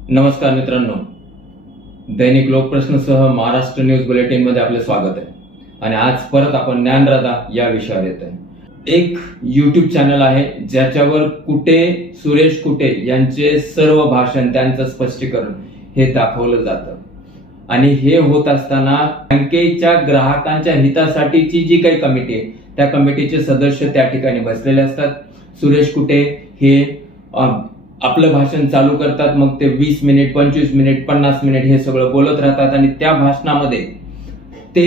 नमस्कार मित्रांनो, दैनिक लोकप्रश्नसह Maharashtra news bulletin मध्ये आपले स्वागत आहे. आणि आज परत आपण ज्ञानराधा या विषयावर येत आहे. एक YouTube चॅनल आहे ज्याच्यावर सुरेश कुटे यांचे सर्व भाषण, त्यांचं स्पष्टीकरण हे दाखवलं जातं. आणि हे होत असताना बँकेच्या ग्राहकांच्या हितासाठीची जी काही कमिटी आहे त्या कमिटीचे सदस्य त्या ठिकाणी बसलेले असतात. सुरेश कुटे हे आपलं भाषण चालू करतात, मग ते 20 मिनिट, 25 मिनिट, 50 मिनिट हे सगळं बोलत राहतात. आणि त्या भाषणामध्ये ते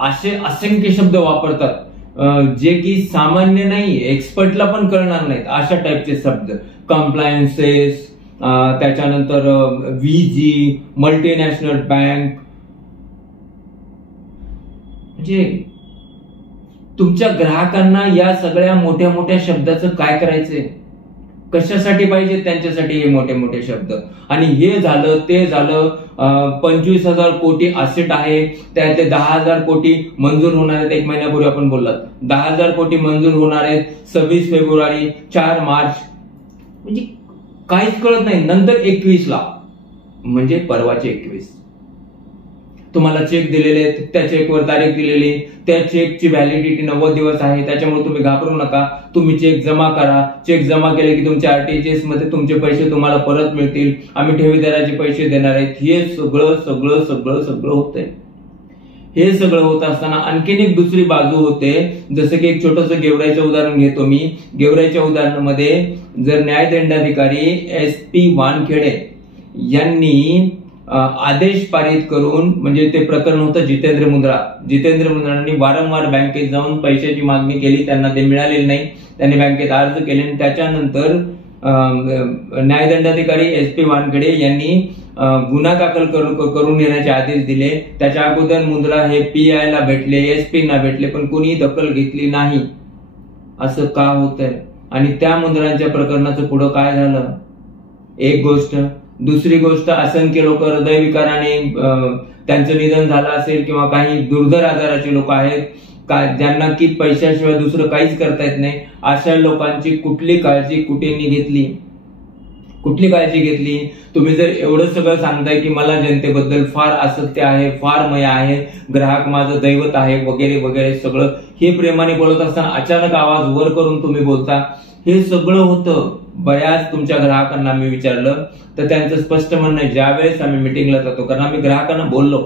असे असंख्य शब्द वापरतात जे की सामान्य नाही, एक्सपर्टला पण कळणार नाहीत अशा टाईपचे शब्द. कम्प्लायन्सेस, त्याच्यानंतर VG, मल्टीनॅशनल बँक. म्हणजे तुमच्या ग्राहकांना या सगळ्या मोठ्या मोठ्या शब्दाचं काय करायचंय, कशासाठी पाहिजे त्यांच्यासाठी हे मोठे मोठे शब्द. आणि हे झालं ते झालं. 25,000 कोटी असेट आहे, त्यातले 10,000 कोटी मंजूर होणार आहेत. 1 महिन्यापूर्वी आपण बोललात 10,000 कोटी मंजूर होणार आहेत. 26 फेब्रुवारी, 4 मार्च, म्हणजे काहीच कळत नाही. नंतर 21ला म्हणजे परवाचे 21 तुम्हाला चेक दिलेले आहेत, त्या चेकवर तारीख दिलेली, त्या चेकची व्हॅलिडिटी 90 दिवस आहे. त्याच्यामुळे तुम्ही घाबरू नका, तुम्ही चेक जमा करा. चेक जमा केले की तुमच्या RTGS मध्ये तुमचे पैसे तुम्हाला परत मिळतील, आम्ही ठेवीदाराचे पैसे देणार आहेत. हे सगळं सगळं सगळं सगळं होतंय. हे सगळं होत असताना आणखीन एक दुसरी बाजू होते. जसं की एक छोटंसं गेवराईचं उदाहरण घेतो मी. गेवराईच्या उदाहरणामध्ये जर न्यायदंडाधिकारी SP वानखेडे यांनी आदेश पारित करून, म्हणजे ते प्रकरण होतं जितेंद्र मुंद्रांनी वारंवार बँकेत जाऊन पैशाची मागणी केली, त्यांना ते मिळालेले नाही. त्यांनी बँकेत अर्ज केले आणि त्याच्यानंतर न्यायदंडाधिकारी SP वानखेडे यांनी गुन्हा दाखल करून घेण्याचे आदेश दिले. त्याच्या अगोदर मुंद्रा हे PI ला भेटले, SP ना भेटले, पण कोणी दखल घेतली नाही. असं का होतंय? आणि त्या मुंद्रांच्या प्रकरणाचं पुढं काय झालं? एक गोष्ट. दुसरी गोष्ट, असंख्य लोक हृदयविकाराने त्यांचं निधन झालं असेल किंवा काही दुर्धर आजाराचे लोक आहेत ज्यांना की पैशाशिवाय दुसरं काहीच करता येत नाही. अशा लोकांची कुठली काळजी कुटेंनी घेतली? कुठली काळजी घेतली? तुम्ही जर एवढं सगळं सांगताय की मला जनतेबद्दल फार आसक्ती आहे, फार माया आहे, ग्राहक माझं दैवत आहे, वगैरे वगैरे सगळं हे प्रेमाने बोलत असताना अचानक आवाज वर करून तुम्ही बोलता. हे सगळं होतं. बऱ्याच तुमच्या ग्राहकांना मी विचारलं तर त्यांचं स्पष्ट म्हणणं आहे, ज्यावेळेस आम्ही मिटिंगला जातो, कारण आम्ही ग्राहकांना बोललो,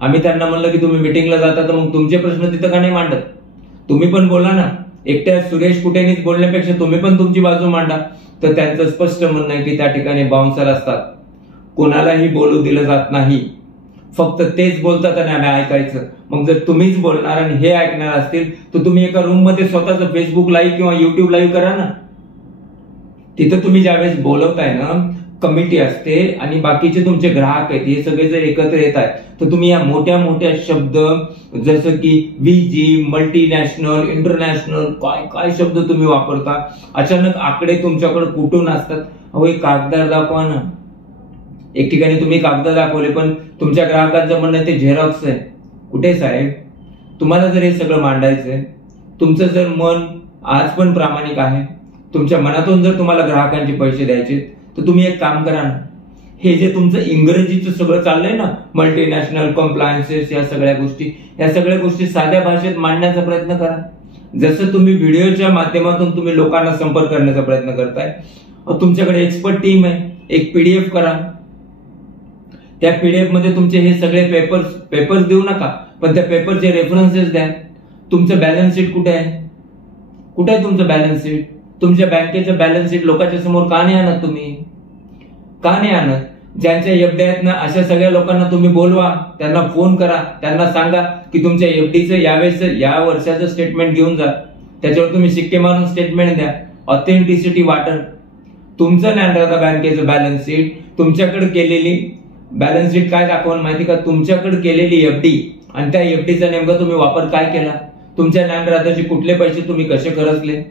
आम्ही त्यांना म्हणलं की तुम्ही मिटिंगला जाता तर मग तुमचे प्रश्न तिथं का नाही मांडत? तुम्ही पण बोला ना. एकट्या सुरेश कुटेनीच बोलण्यापेक्षा तुम्ही पण तुमची बाजू मांडा. तर त्यांचं स्पष्ट म्हणणं आहे की त्या ठिकाणी बाउन्सर असतात, कोणालाही बोलू दिलं जात नाही, फक्त तेच बोलतात आणि आम्ही ऐकायचं. मग जर तुम्हीच बोलणार आणि हे ऐकणार असतील तर तुम्ही एका रूम मध्ये स्वतःच फेसबुक लाईव्ह किंवा YouTube लाईव्ह करा ना. तिथं तुम्ही ज्यावेळेस बोलवताय ना, कमिटी असते आणि बाकीचे तुमचे ग्राहक आहेत, हे सगळे जर एकत्र येत आहेत तर तुम्ही या मोठ्या मोठ्या शब्द जसं की VG, मल्टीनॅशनल, इंटरनॅशनल, काय काय शब्द तुम्ही वापरता. अचानक आकडे तुमच्याकडे कुठून असतात? अहो, एक कागदार दाखवा ना. एक ठिकाणी तुम्ही कागद दाखवले पण तुमच्या ग्राहकांचं म्हणणं ते झेरॉक्स आहे. कुठे साहेब? तुम्हाला जर हे सगळं मांडायचंय, तुमचं जर मन आज पण प्रामाणिक आहे, तुमच्या मनातून जर तुम्हाला ग्राहकांचे पैसे द्यायचे तर तुम्ही एक काम करा ना. हे जे तुमचं इंग्रजीचं सगळं चाललंय ना, मल्टीनॅशनल, कम्प्लायन्सेस, या सगळ्या गोष्टी साध्या भाषेत मांडण्याचा प्रयत्न करा. जसं तुम्ही व्हिडिओच्या माध्यमातून तुम्ही लोकांना संपर्क करण्याचा प्रयत्न करताय. तुमच्याकडे एक्सपर्ट टीम आहे, एक PDF करा. त्या PDF मध्ये तुमचे हे सगळे पेपर्स देऊ नका, पण त्या पेपरचे रेफरन्सेस द्या. तुमचं बॅलन्स शीट कुठे आहे? कुठे आहे तुमचं बॅलन्स शीट? तुमच्या बँकेचं बॅलन्स शीट लोकांच्या समोर का नाही आणत? तुम्ही का नाही आणत? ज्यांच्या FD आहेत ना, अशा सगळ्या लोकांना तुम्ही बोलवा, त्यांना फोन करा, त्यांना सांगा की तुमच्या FDचं या वर्षाचं स्टेटमेंट घेऊन जा, त्याच्यावर तुम्ही शिक्के मारून स्टेटमेंट द्या. Authenticity water. तुमचं ज्ञानराधा बँकेचं बॅलन्स शीट, तुमच्याकडे केलेली बॅलन्स शीट काय दाखवून माहिती का? तुमच्याकडे केलेली FD आणि त्या FDचा नेमका तुम्ही वापर काय केला? तुमच्या ज्ञानराधाचे कुठले पैसे तुम्ही कसे खर्चले?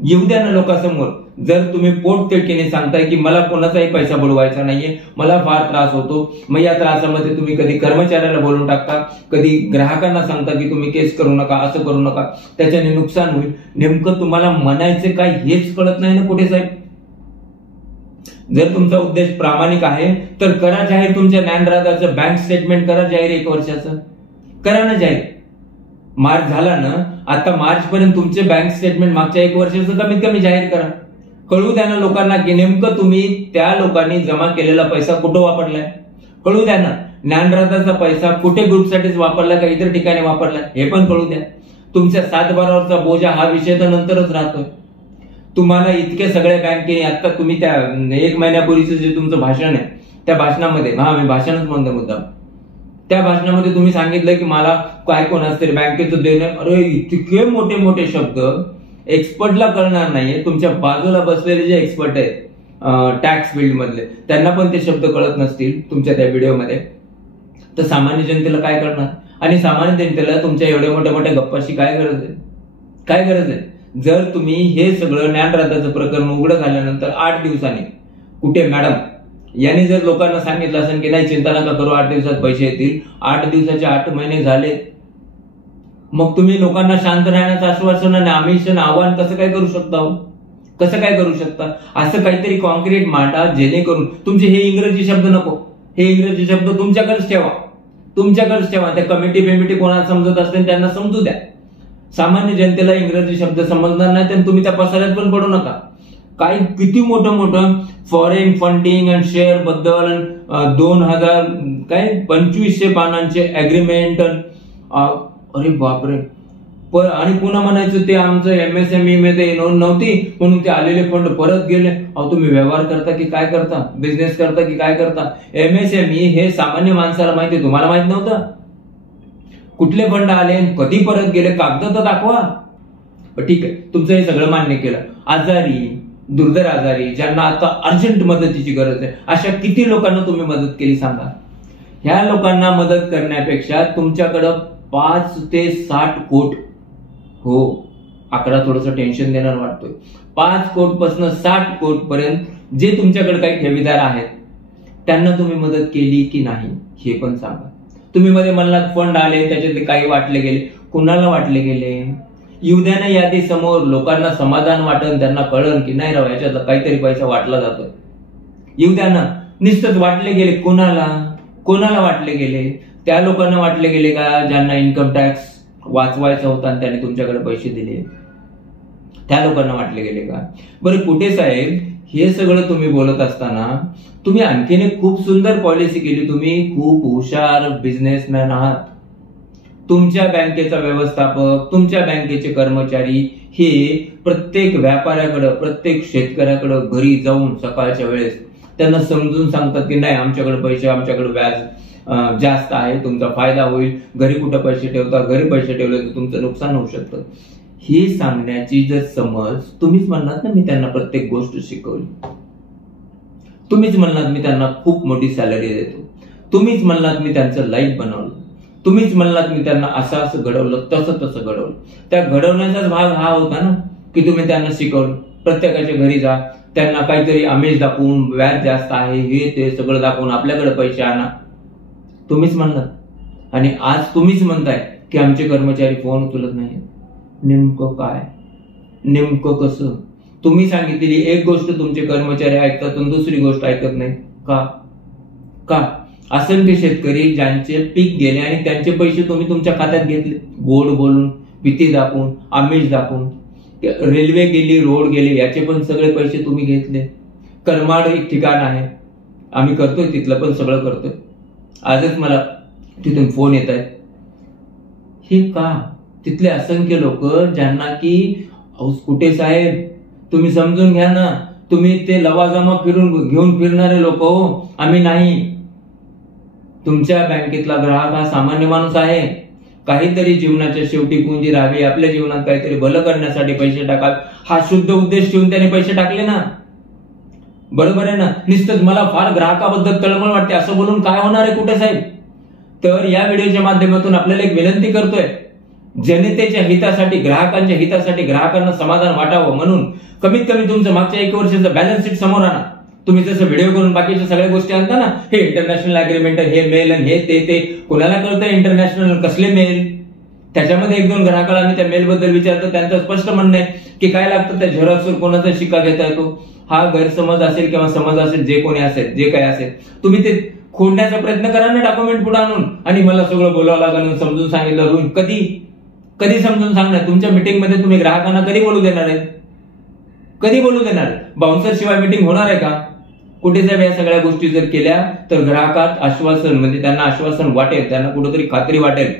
येऊ द्या ना लोकांसमोर. जर तुम्ही पोटतिडकीने सांगताय की मला कोणाचाही पैसा बुडवायचा नाहीये, मला फार त्रास होतो, मग या त्रासामध्ये तुम्ही कधी कर्मचाऱ्याला बोलून टाकता, कधी ग्राहकांना सांगता की तुम्ही केस करू नका, असं करू नका, त्याच्याने नुकसान होईल. नेमकं तुम्हाला म्हणायचे काय हेच कळत नाही ना कुठे साहेब. जर तुमचा उद्देश प्रामाणिक आहे तर करा जाहीर तुमच्या ज्ञानराजाचं बँक स्टेटमेंट, करा जाहीर 1 वर्षाचं, करा ना जाहीर. मार्च झाला ना, आता मार्च पर्यंत तुमचे बँक स्टेटमेंट मागच्या 1 वर्षाचं कमीत कमी जाहीर करा. कळू द्या ना लोकांना की नेमकं तुम्ही त्या लोकांनी जमा केलेला पैसा कुठं वापरलाय. कळू द्या ना, ज्ञानराजाचा पैसा कुठे ग्रुपसाठीच वापरला का इतर ठिकाणी वापरला हे पण कळू द्या. तुमच्या 7/12वरचा बोजा हा विषय तर नंतरच राहतोय. तुम्हाला इतके सगळे बँकेने आता तुम्ही त्या 1 महिन्यापूर्वीचं जे तुमचं भाषण आहे त्या भाषणामध्ये, मी भाषणच म्हणतो मुद्दाम, त्या भाषणामध्ये तुम्ही सांगितलं की मला काय कोणाच तरी बँकेचं देणं, अरे इतके मोठे मोठे शब्द एक्सपर्टला कळणार नाहीये. तुमच्या बाजूला बसलेले जे एक्सपर्ट आहेत टॅक्स फील्ड मधले त्यांना पण ते शब्द कळत नसतील तुमच्या त्या व्हिडिओमध्ये, तर सामान्य जनतेला काय करणार. आणि सामान्य जनतेला तुमच्या एवढ्या मोठ्या मोठ्या गप्पाशी काय गरज आहे, काय गरज आहे. जर तुम्ही हे सगळं ज्ञानराजाचं प्रकरण उघडं झाल्यानंतर 8 दिवसांनी कुठे मॅडम यांनी जर लोकांना सांगितलं असेल की नाही चिंता नका करू 8 दिवसात पैसे येतील, 8 दिवसाचे 8 महिने झाले, मग तुम्ही लोकांना शांत राहण्याचं आश्वासन आणि आमिषाचं आव्हान कसं काय करू शकता, कसं काय करू शकता. असं काहीतरी कॉन्क्रीट मांडा जेणेकरून तुमचे हे इंग्रजी शब्द नको, हे इंग्रजी शब्द तुमच्याकडेच ठेवा, तुमच्याकडेच ठेवा. त्या कमिटी कोणाला समजत असतील त्यांना समजू द्या. सामान्य जनतेला इंग्रजी शब्द समजणार नाही तर तुम्ही त्या पसाऱ्यात पण पडू नका. काही किती मोठं फॉरेन फंडिंग अँड शेअर बद्दल 2500 पानांचे अग्रीमेंट, अरे बापरे. पण आणि पुन्हा म्हणायचं ते आमचं MSME मध्ये नोंद नव्हती म्हणून ते आलेले फंड परत गेले. अहो तुम्ही व्यवहार करता की काय करता, बिझनेस करता की काय करता. MSME हे सामान्य माणसाला माहिती, तुम्हाला माहित नव्हतं. कुठले फंड आले, कधी परत गेले, कागद तर दाखवा. ठीक आहे, तुमचं हे सगळं मान्य केलं. आजारी, दुर्धर आजारी, ज्यांना आता अर्जंट मदतीची गरज आहे, अशा किती लोकांना तुम्ही मदत केली सांगा. ह्या लोकांना मदत करण्यापेक्षा तुमच्याकडं 5 ते 60 कोटी, हो आकडा थोडस टेन्शन देणार वाटतोय, 5 कोटीपासून 60 कोटी पर्यंत जे तुमच्याकडे काही ठेवीदार आहेत त्यांना तुम्ही मदत केली की नाही हे पण सांगा. तुम्ही मध्ये म्हणलात फंड आले त्याच्यातले काही वाटले गेले, कुणाला वाटले गेले. येऊ द्या ना यादी समोर, लोकांना समाधान वाटन, त्यांना कळन की नाही राव याच्यातला काहीतरी पैसा वाटला जातोय. येऊ द्या ना. नुसतंच वाटले गेले, कोणाला वाटले गेले. त्या लोकांना वाटले गेले का ज्यांना इन्कम टॅक्स वाचवायचा होता आणि त्यांनी तुमच्याकडे पैसे दिले, त्या लोकांना वाटले गेले का. बरं कुठे साहेब, हे सगळं तुम्ही बोलत असताना तुम्ही आणखीन एक खूप सुंदर पॉलिसी केली. तुम्ही खूप हुशार बिझनेसमॅन आहात. तुमच्या बँकेचा व्यवस्थापक, तुमच्या बँकेचे कर्मचारी हे प्रत्येक व्यापाऱ्याकडे, प्रत्येक शेतकऱ्याकडे घरी जाऊन सकाळच्या वेळेस त्यांना समजून सांगतात की नाही आमच्याकडे पैसे, आमच्याकडे व्याज जास्त आहे, तुमचा फायदा होईल. घरी कुठं पैसे ठेवता, घरी पैसे ठेवले तर तुमचं नुकसान होऊ शकतं. ही सांगण्याची जर समज, तुम्हीच म्हणलात ना मी त्यांना प्रत्येक गोष्ट शिकवली, तुम्हीच म्हणलात मी त्यांना खूप मोठी सॅलरी देतो, तुम्हीच म्हणलात मी त्यांचं लाईफ बनवलं, तुम्हीच म्हणलात मी त्यांना असं घडवलं, तसं घडवलं. त्या घडवण्याचाच भाग हा होता ना की तुम्ही त्यांना शिकवलं. प्रत्येकाच्या घरी जा, त्यांना काहीतरी आमिष दाखवून, व्याज जास्त आहे हे ते सगळं दाखवून आपल्याकडे पैसे आणा, तुम्हीच म्हणलात. आणि आज तुम्हीच म्हणताय की आमचे कर्मचारी फोन उचलत नाही. नेमकं काय, नेमकं कसं. तुम्ही सांगितलेली एक गोष्ट तुमचे कर्मचारी ऐकतात आणि दुसरी गोष्ट ऐकत नाही का. असंख्य शेतकरी ज्यांचे पीक गेले आणि त्यांचे पैसे तुम्ही तुमच्या खात्यात घेतले, गोड बोलून, भीती दाखवून, आमिष दाखवून. रेल्वे गेली, रोड गेले, याचे पण सगळे पैसे तुम्ही घेतले. करमाड एक ठिकाण आहे, आम्ही करतोय तिथलं पण सगळं करतोय. आजच मला तिथून फोन येत आहेत. हे का. तिथले असंख्य लोक ज्यांना की कुठे साहेब तुम्ही समजून घ्या ना, तुम्ही ते लवाजमा घेऊन फिरणारे लोक हो, आम्ही नाही. तुमच्या बँकेतला ग्राहक हा सामान्य माणूस आहे. काहीतरी जीवनाच्या शेवटी पुंजी राहावी, आपल्या जीवनात काहीतरी भलं करण्यासाठी पैसे टाकावे, हा शुद्ध उद्देश ठेवून त्याने पैसे टाकले ना. बरोबर आहे ना. नुसतंच मला फार ग्राहकाबद्दल तळमळ वाटते असं बोलून काय होणार आहे कुठे साहेब. तर या व्हिडिओच्या माध्यमातून आपल्याला एक विनंती करतोय, जनतेच्या हितासाठी, ग्राहकांच्या हितासाठी, ग्राहकांना समाधान वाटावं म्हणून कमीत कमी तुमचं मागच्या 1 वर्षाचं बॅलन्स शीट समोर आणा. तुम्ही जसं व्हिडिओ करून बाकीच्या सगळ्या गोष्टी आणता ना, हे इंटरनॅशनल अग्रीमेंट, हे मेल आणि हे ते कोणाला कळतं इंटरनॅशनल कसले मेल. त्याच्यामध्ये 1-2 ग्राहकाला आम्ही त्या मेल बद्दल विचारतो, त्यांचं स्पष्ट म्हणणं आहे की काय लागतं त्या झेरॉक्सवर कोणाचा शिक्का घेता येतो. हा गैरसमज असेल किंवा समज असेल, जे कोणी असेल, जे काही असेल, तुम्ही ते खोडण्याचा प्रयत्न करा ना डॉक्युमेंट पुढे आणून. आणि मला सगळं बोलावं लागलं, समजून सांगितलं होईल. कधी समजून सांगणार? तुमच्या मीटिंग मध्ये तुम्ही ग्राहकांना कधी बोलू देणार आहे? कधी बोलू देणार? बाउन्सर शिवाय मीटिंग होणार आहे का? कुठे साहेब या सगळ्या गोष्टी जर केल्या तर ग्राहकात आश्वासन, म्हणजे त्यांना आश्वासन वाटेल, त्यांना कुठेतरी खात्री वाटेल.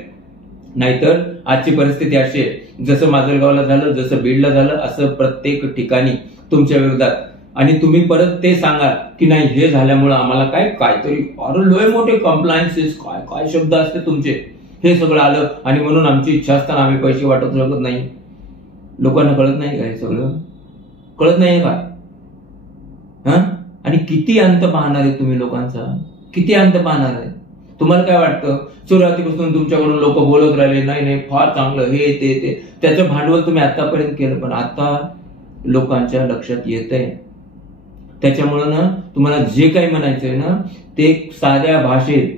नाहीतर आजची परिस्थिती अशी आहे, जसं माजलगावला झालं, जसं बीडला झालं, असं प्रत्येक ठिकाणी तुमच्या विरोधात. आणि तुम्ही परत ते सांगा की नाही हे झाल्यामुळे आम्हाला काहीतरी लय मोठे कम्प्लायन्सेस, काय शब्द असते तुमचे, हे सगळं आलं आणि म्हणून आमची इच्छा असताना आम्ही पैसे वाटत शकत नाही. लोकांना कळत नाही का हे सगळं? कळत नाहीये का? आणि किती अंत पाहणार आहे तुम्ही लोकांचा? किती अंत पाहणार आहे? तुम्हाला काय वाटतं? सुरुवातीपासून तुमच्याकडून लोक बोलत राहिले, नाही फार चांगलं, हे ते त्याचं भांडवल तुम्ही आतापर्यंत केलं, पण आता लोकांच्या लक्षात येतंय. त्याच्यामुळं ना तुम्हाला जे काही म्हणायचंय ना ते साध्या भाषेत,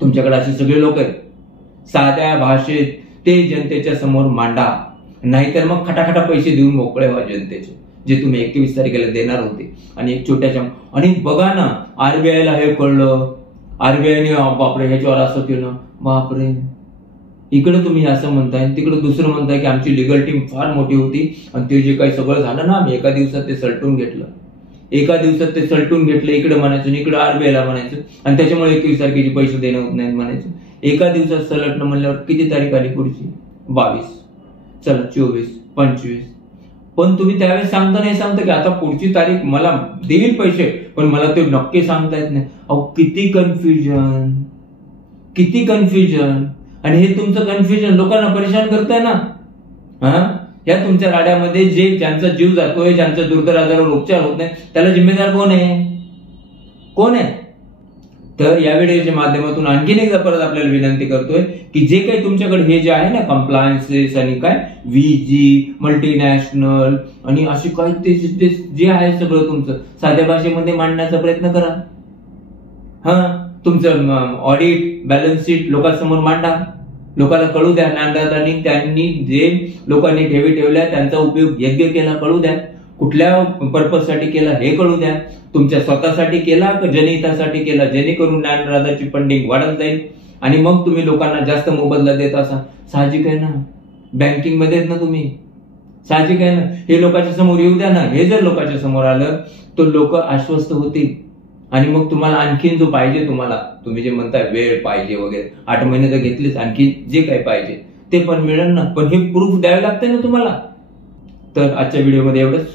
तुमच्याकडे असे सगळे लोक आहेत, साध्या भाषेत ते जनतेच्या समोर मांडा. नाहीतर मग खटाखटा पैसे देऊन मोकळे व्हा जनतेचे, जे तुम्ही 21 तारखेला देणार होते. आणि एक छोट्याच्या, आणि बघा ना आरबीआयला हे कळलं, आरबीआयने बापरे ह्याच्यावर असं केलं, बापरे. इकडे तुम्ही असं म्हणताय, तिकडे दुसरं म्हणताय की आमची लिगल टीम फार मोठी होती आणि ते जे काही सगळं झालं ना आम्ही एका दिवसात ते सलटून घेतलं. इकडे म्हणायचं, इकडे आरबीआयला म्हणायचं, आणि त्याच्यामुळे 21 तारखेचे पैसे देणं होत नाहीत म्हणायचं. एका दिवसात सलटणं म्हणल्यावर किती तारीख आली पुढची? 22, चला 24, 25. पण तुम्ही त्यावेळेस सांगता की आता पुढची तारीख मला देईल पैसे, पण मला ते नक्की सांगता येत नाही. अहो किती कन्फ्युजन. आणि हे तुमचं कन्फ्युजन लोकांना परेशान करताय ना. या तुमच्या राड्यामध्ये ज्यांचा जीव जातोय, ज्यांचा दुर्धर आजारावर उपचार होत नाही, त्याला जिम्मेदार कोण आहे? तर या व्हिडिओच्या माध्यमातून आणखीन एकदा परत आपल्याला विनंती करतोय की जे काही तुमच्याकडे हे जे आहे ना कम्प्लायन्सेस आणि काय VG, मल्टीनॅशनल आणि असे काय ते जे आहे सगळं तुमचं साध्या भाषेमध्ये मांडण्याचा प्रयत्न करा. तुमचं ऑडिट, बॅलन्स शीट लोकांसमोर मांडा, लोकांना कळू द्या. नांदातांनी त्यांनी जे लोकांनी ठेवी ठेवल्या त्यांचा उपयोग योग्य केला कळू द्या, कुठल्या पर्पज साठी केला हे कळू द्या, तुमच्या स्वतःसाठी केला का जनहितासाठी केला, जेणेकरून ज्ञानराजाची फंडिंग वाढत जाईल आणि मग तुम्ही लोकांना जास्त मोबदला देत असाल. साहजिक आहे ना, बँकिंग मध्ये आहेत ना तुम्ही, साहजिक आहे ना. हे लोकांच्या समोर येऊ द्या ना. हे जर लोकांच्या समोर आलं तर लोक आश्वस्त होतील आणि मग तुम्हाला आणखीन जो पाहिजे, तुम्ही जे म्हणताय वेळ पाहिजे वगैरे, 8 महिने तर घेतलेच, आणखी जे काही पाहिजे ते पण मिळेल ना. पण हे प्रूफ द्यावे लागते ना तुम्हाला. तर आजच्या व्हिडिओमध्ये एवढंच.